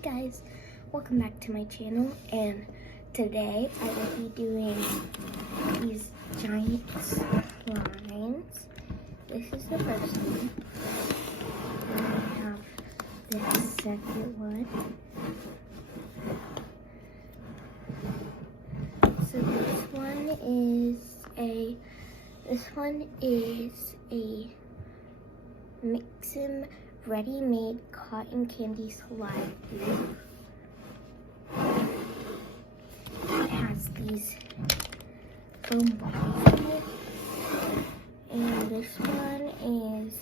Hey guys, welcome back to my channel, and today I will be doing these giant slimes. This is the first one. And I have the second one. So this one is a Mix'em ready-made cotton candy slime. It has these foam balls in it. And this one is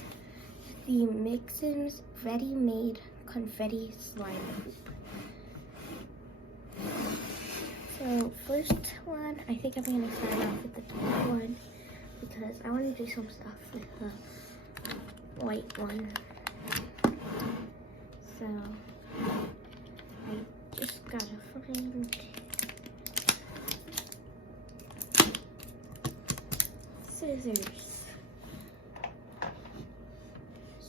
the Mix'em's ready-made confetti slime. So first one, I think I'm gonna start off with the top one because I want to do some stuff with the white one. So I just gotta find scissors.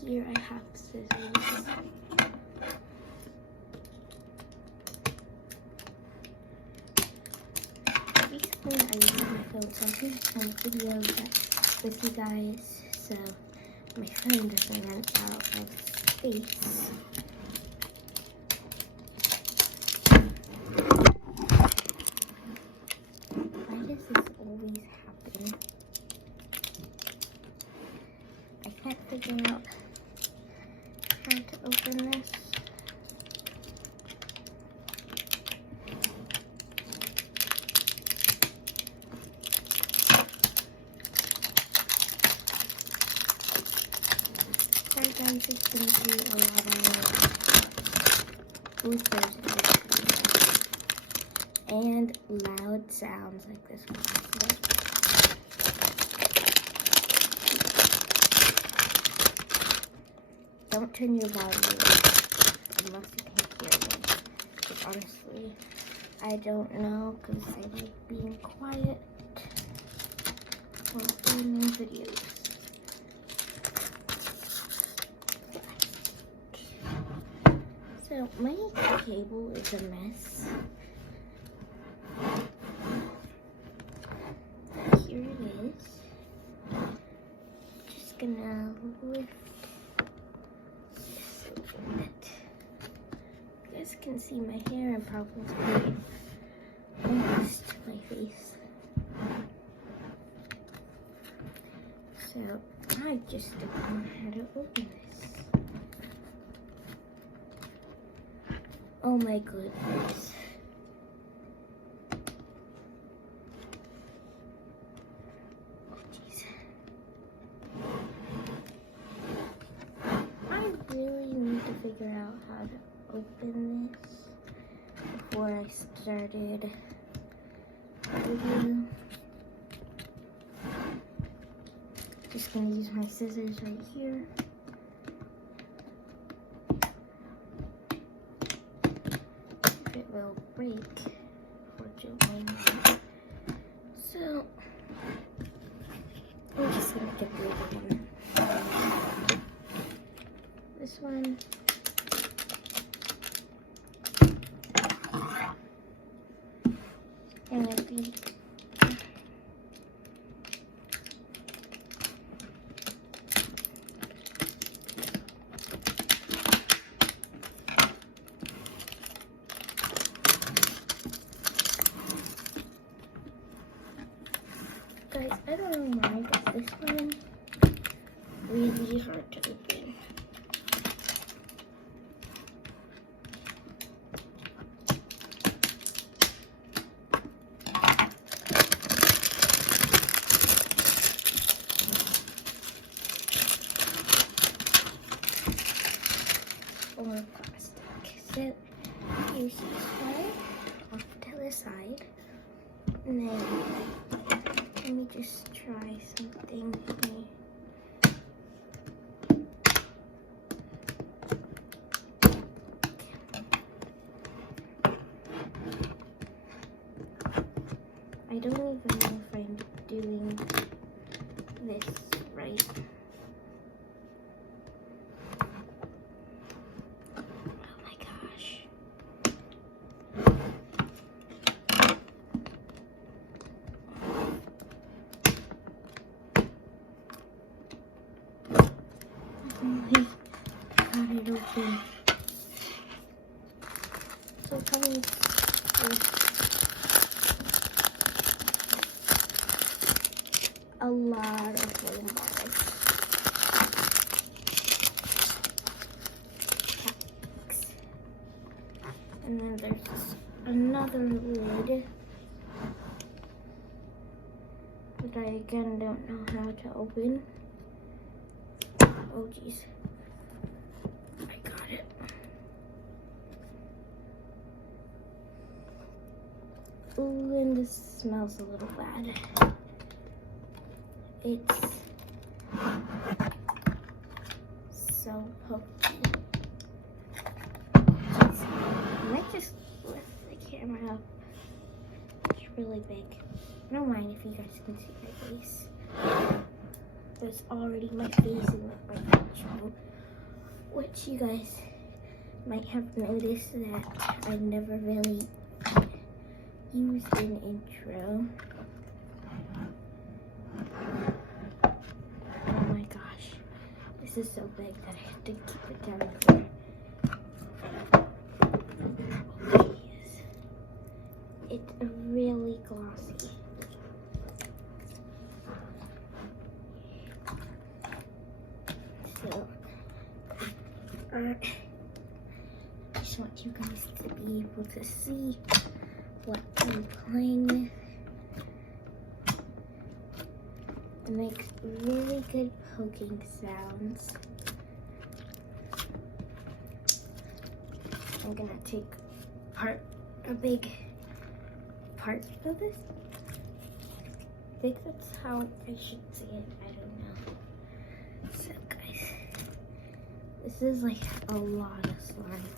Here I have scissors. Recently I used my phone, so I'm doing some videos with you guys, so my phone doesn't run out of space. Why does this always happen? I can't figure out how to open this. Sorry guys, it's going to be a lot of bloopers and loud sounds like this one. Don't turn your volume up unless you can hear me. Because honestly, I don't know because I like being quiet while filming videos. So my cable is a mess. Here it is. Just gonna lift this a little bit. You guys can see my hair and probably almost my face. So I just don't know how to open this. Oh my goodness. Oh jeez. I really need to figure out how to open this before I started the video. Just gonna use my scissors right here. It will break, fortunately. So I'm just gonna get rid of one. This one. And I think guys, I don't know why, but this one really hard to open. Or plastic. So here's this one off to the side. And then let me just try something here. I don't even know if I'm doing this right. Oh my gosh. also comes with a lot of foam bars. And then there's another lid that I again don't know how to open. Oh geez, I got it. Ooh, and this smells a little bad. It's so pokey. I might just lift the camera up. It's really big. I don't mind if you guys can see my face. There's already my face in my intro, which you guys might have noticed that I never really used an intro. Oh my gosh, this is so big that I have to keep it down here. Oh, yes. It's really glossy. So, I just want you guys to be able to see what I'm playing with. It makes really good poking sounds. I'm gonna take a big part of this. I think that's how I should say it. I don't know. So guys, this is like a lot of slime.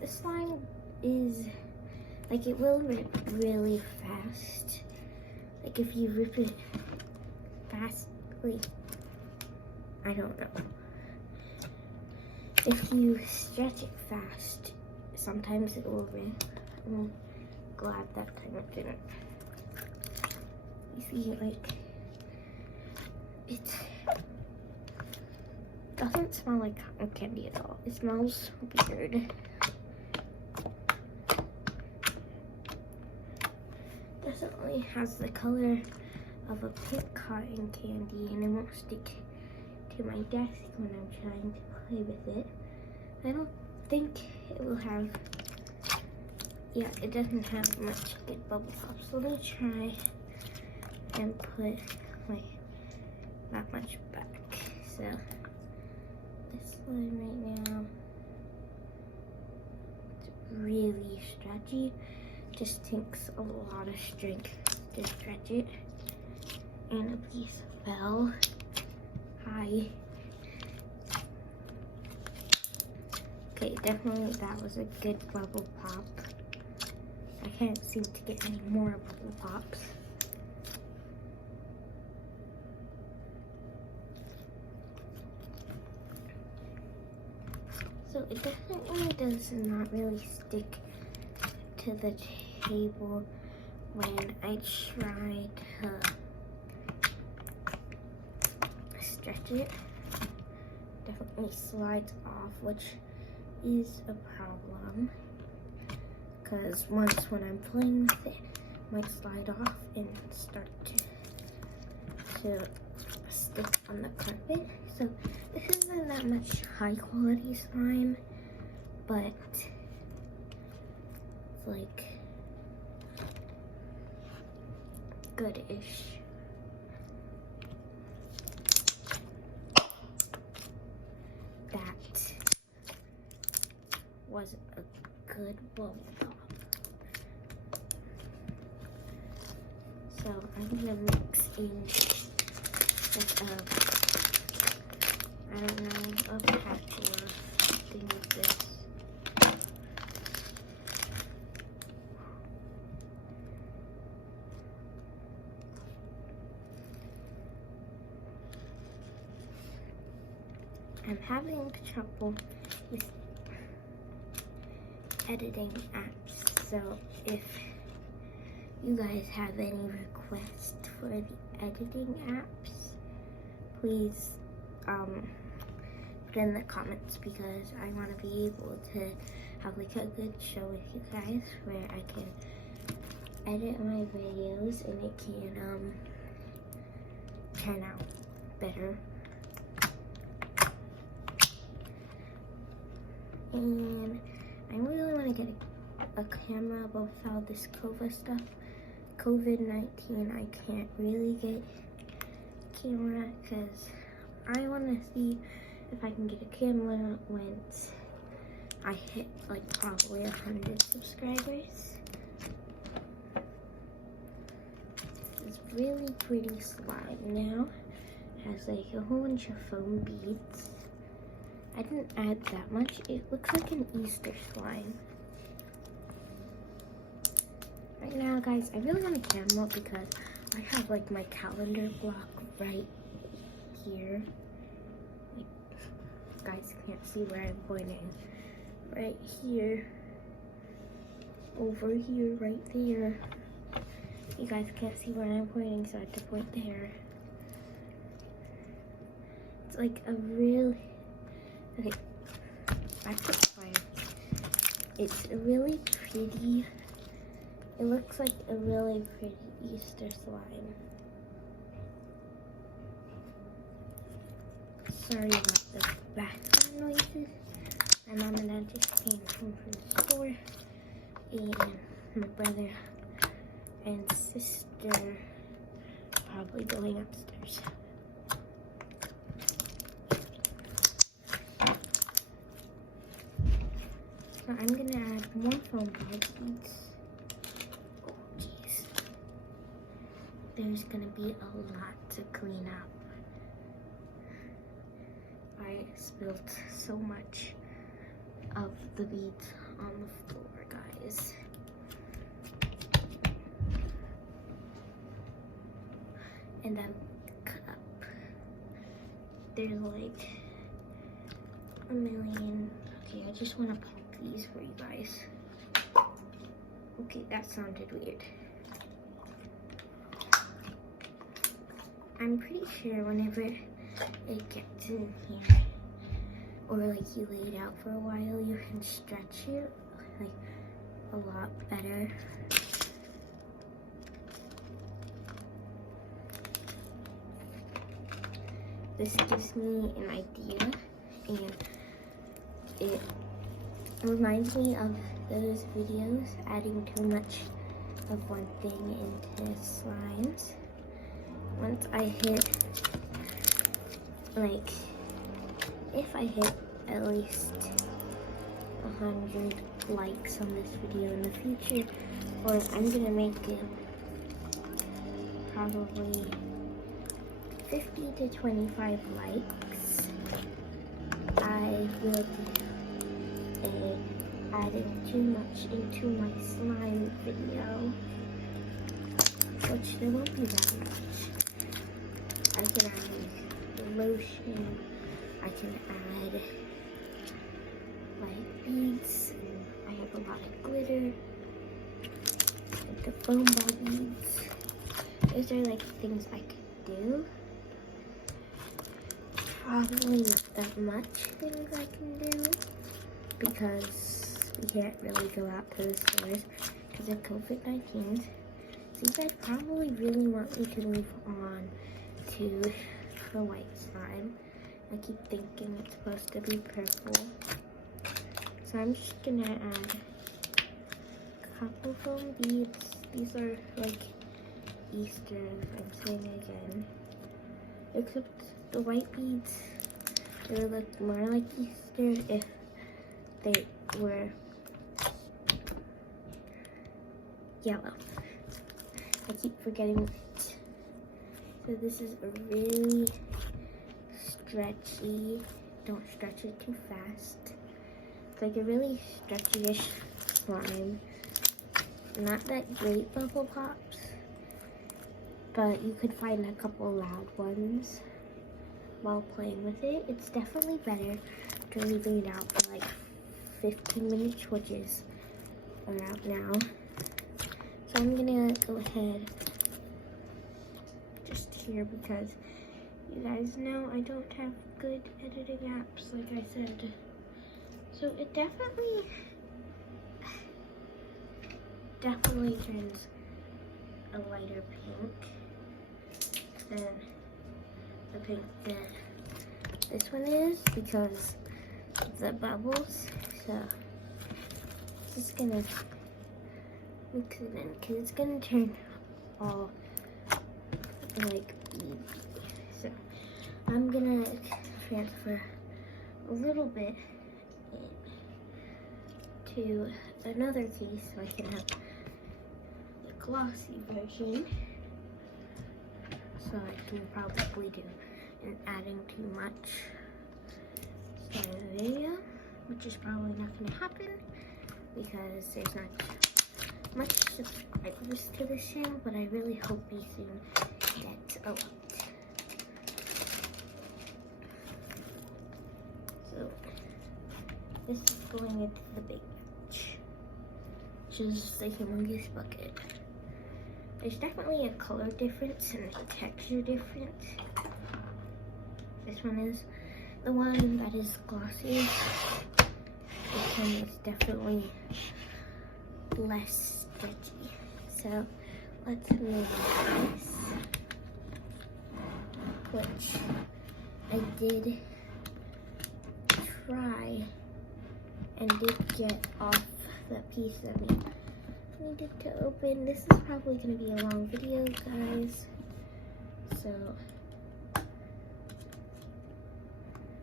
The slime is like, it will rip really fast. Like if you rip it fastly, I don't know. If you stretch it fast, sometimes it will rip. I'm glad that time it didn't. You see, like, it doesn't smell like cotton candy at all. It smells weird. Definitely has the color of a pink cotton candy, and it won't stick to my desk when I'm trying to play with it. I don't think it will have, yeah, it doesn't have much good bubble pop. So let me try and put like not much back. So this one right now, it's really stretchy. Just takes a lot of strength to stretch it. And a piece fell. Hi. Okay, definitely that was a good bubble pop. I can't seem to get any more bubble pops. So it definitely does not really stick to the table when I try to stretch it. Definitely slides off, which is a problem, because once when I'm playing with it, it might slide off and start to stick on the carpet. So this isn't that much high quality slime, but it's like good-ish. That was a good bubble pop. So I'm gonna mix in like I don't know, a patchwork thing with this. I'm having trouble with editing apps, so if you guys have any requests for the editing apps, please put in the comments, because I want to be able to have like a good show with you guys where I can edit my videos and it can turn out better. And I really want to get a camera about all this COVID-19. I can't really get a camera because I want to see if I can get a camera once I hit like probably 100 subscribers. It's really pretty slime now. It has like a whole bunch of foam beads. I didn't add that much. It looks like an Easter slime. Right now, guys, I really want a camera because I have like my calendar block right here. You guys can't see where I'm pointing. Right here. Over here, right there. You guys can't see where I'm pointing, so I have to point there. It's like a really... Okay, I put fire. It's a really pretty... It looks like a really pretty Easter slime. Sorry about the background noises. My mom and dad just came home from the store. And my brother and sister probably going upstairs. So I'm gonna add more foam beads. Oh jeez. There's gonna be a lot to clean up. I spilled so much of the beads on the floor, guys. And then cup. There's like a million. Okay, I just want to pop these for you guys. Okay, that sounded weird. I'm pretty sure whenever it gets in here, or like you lay it out for a while, you can stretch it like a lot better. This gives me an idea, and it reminds me of those videos adding too much of one thing into slimes. Once I hit, like, if I hit at least 100 likes on this video in the future, or I'm gonna make it probably 50 to 25 likes, I would adding too much into my slime video, which there won't be that much. I can add lotion, I can add like beads, and I have a lot of glitter, like the foam ball beads. Those are like things I could do. Probably not that much things I can do because we can't really go out to the stores because of COVID-19. So you guys probably really want me to move on to the white slime. I keep thinking it's supposed to be purple. So I'm just gonna add a couple foam beads. These are like Easter, I'm saying again. Except the white beads, they would look more like Easter if they were yellow. I keep forgetting which. So this is a really stretchy, don't stretch it too fast. It's like a really stretchy-ish slime. Not that great bubble pops, but you could find a couple loud ones while playing with it. It's definitely better to leaving it out for like 15 minutes, which is around now. So I'm gonna go ahead just here because you guys know I don't have good editing apps, like I said. So it definitely definitely turns a lighter pink than the pink that this one is because of the bubbles. So just gonna mix it in because it's gonna turn all like beady. So I'm gonna transfer a little bit to another case so I can have the glossy version. So I can probably do an adding too much start of the video, which is probably not going to happen because there's not much subscribers to this channel, but I really hope you soon get a lot. So this is going into the big batch, which is the humongous bucket. There's definitely a color difference and a texture difference. This one is the one that is glossy. This one is definitely less sticky. So let's move on this, which I did try and did get off the piece that we needed to open. This is probably going to be a long video, guys, so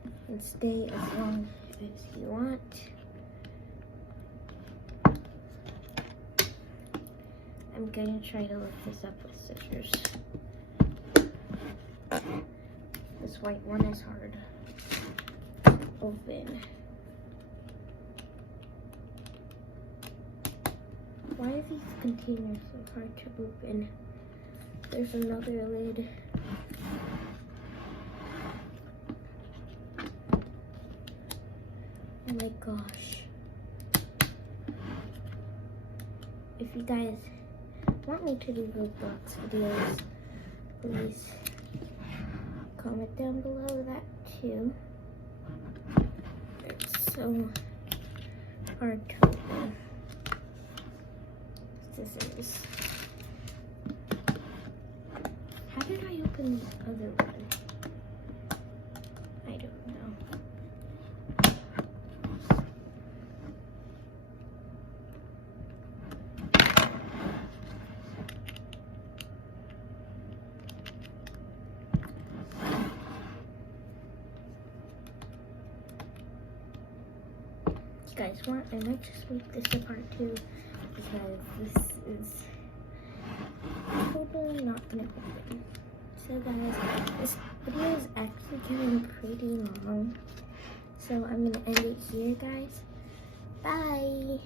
you can stay as long as you want. I'm going to try to lift this up with scissors. This white one is hard to open. Why are these containers so hard to open? There's another lid. Oh my gosh. If you guys want me to do Roblox videos, please comment down below that too. It's so hard to open. Scissors. How did I open the other one? I don't know. You guys want? I might just make this apart too, because this is totally not gonna open. So guys, this video is actually getting pretty long, so I'm gonna end it here, guys. Bye.